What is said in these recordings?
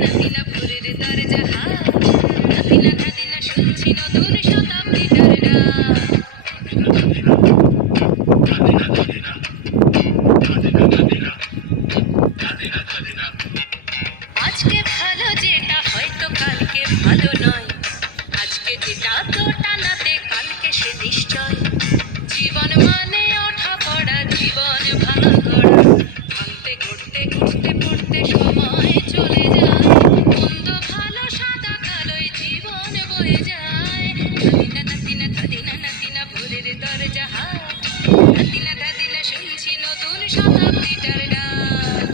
নাতিনা ভোরের দরজা হাত, নাতিনা নাতিনা শুনছি নতুন শতাব্দীটার গান। আজকে ভালো যেটা হয়তো কালকে ভালো নয়, আজকে যেটা তো টানাতে কালকে সে নিশ্চয়। জীবন মানে ওঠা পড়া, জীবন ভাঙা গড়া, ভাঙতে গড়তে ঘুরতে পড়তে সময় চলে যায়। মন্দ ভালো সাদা কালোই জীবন বয়ে যায়। নাতিনা নাতিনা নাতিনা নাতিনা ভোরের দরজা হাত, নাতিনা নাতিনা শুনছি নতুন শতাব্দীটার গান।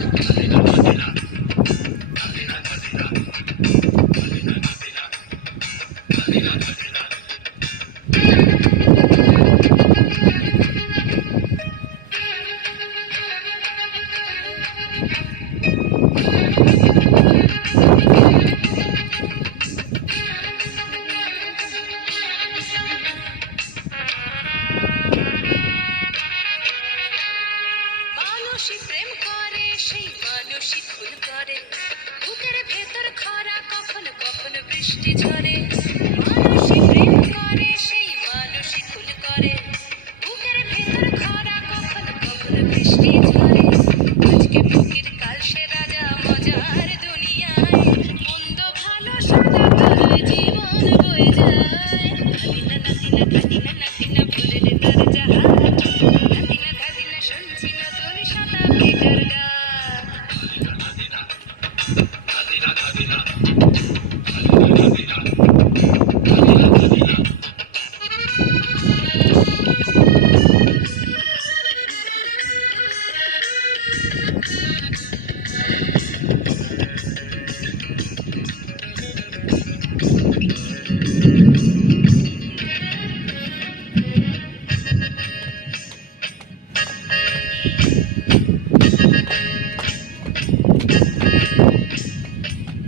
মানুষই প্রেম করে, সেই মানুষই খুন করে, বুকের ভেতর খরা কখনো কখনো বৃষ্টি ঝরে। মানুষই প্রেম করে, সেই মানুষই খুন করে, বুকের ভেতর খরা কখনো কখনো বৃষ্টি ঝরে। আজকে ফকির কাল সে রাজা মজার দুনিয়ায়, মন্দ ভালো সাদা কালোয় জীবন বয়ে যায়। নাতিনা নাতিনা নাতিনা নাতিনা ভোরের দরজা হাত, নাতিনা নাতিনা শুনছি নতুন শতাব্দীটার গান।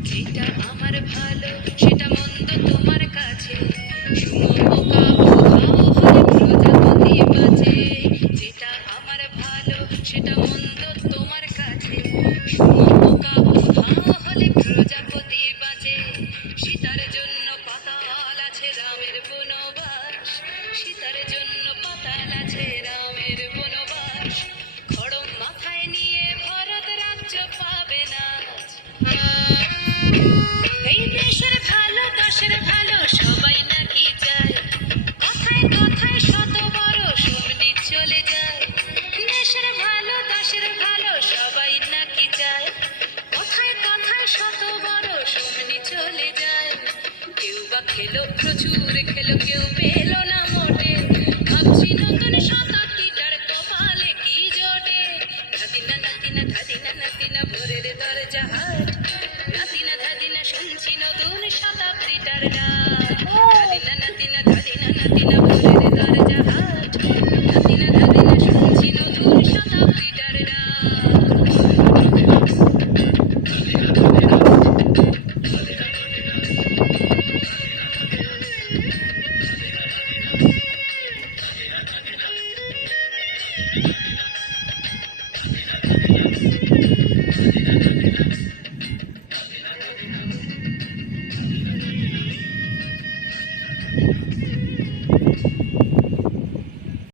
যেটা আমার ভালো সেটা মন্দ তোমার কাছে, শুনো বোকা বোকাও হলে প্রজাপতি বাঁচে। যেটা আমার ভালো সেটা মন্দ তোমার কাছে, শুনো বোকা বোকাও হলে প্রজাপতি বাঁচে। সীতার জন্য পাতাল আছে রামের বনবাস, সীতার জন্য পাতাল আছে রামের বনবাস। খড়ম মাথায় নিয়ে ভরত রাজ্য পাবে না। এই দেশের ভালো দশের ভালো সবাই নাকি চায়, কথায় কথায় শত বড় সবনি চলে যায়। দেশের ভালো দশের ভালো সবাই নাকি চায়, কথায় কথায় শত বড় সবনি চলে যায়। কেউ বা খেলো প্রচুর খেলো, কেউ পেল না মোটে, ভাবছি নতুন শতাব্দীটার কপালে কি জোটে। নাতিনা নাতিনা নাতিনা নাতিনা ভোরের দরজা হাট, নাতিনা নাতিনা শুনছি নতুন শতাব্দীটার গান। নাতিনা নাতিনা নাতিনা নাতিনা ভোরের দরজা হাট, নাতিনা নাতিনা শুনছি নতুন শতাব্দীটার গান।